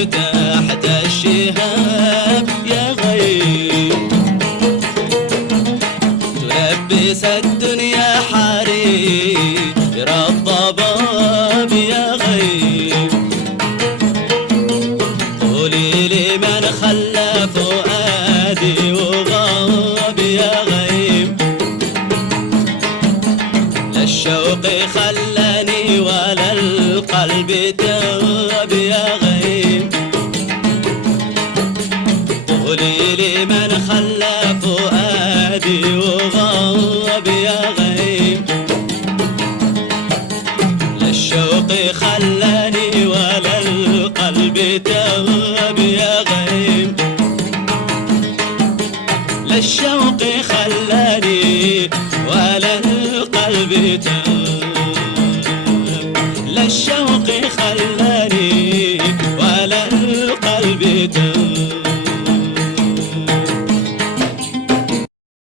نايم تحت الشهاب يا غيب، تلبس الدنيا حرير الضباب يا غيب، قولي لي من خلى فؤادي وغاب يا غيب، لا الشوق خلاني ولا القلب تاب يا غيب، قولي لي من خلى فؤادي وغاب يا غيب، لا الشوق خلاني ولا القلب تاب يا غيب، لا الشوق خلاني ولا القلب تاب، لا الشوق خلاني